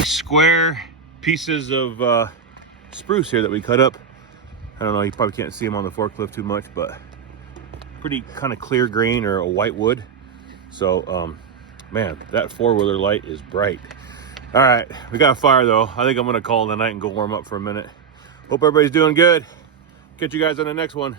nice square pieces of spruce here that we cut up. I don't know, you probably can't see them on the forklift too much, but pretty kind of clear grain or a white wood. So, man, that four-wheeler light is bright. All right, we got a fire though. I think I'm gonna call it a night and go warm up for a minute. Hope everybody's doing good. Catch you guys on the next one.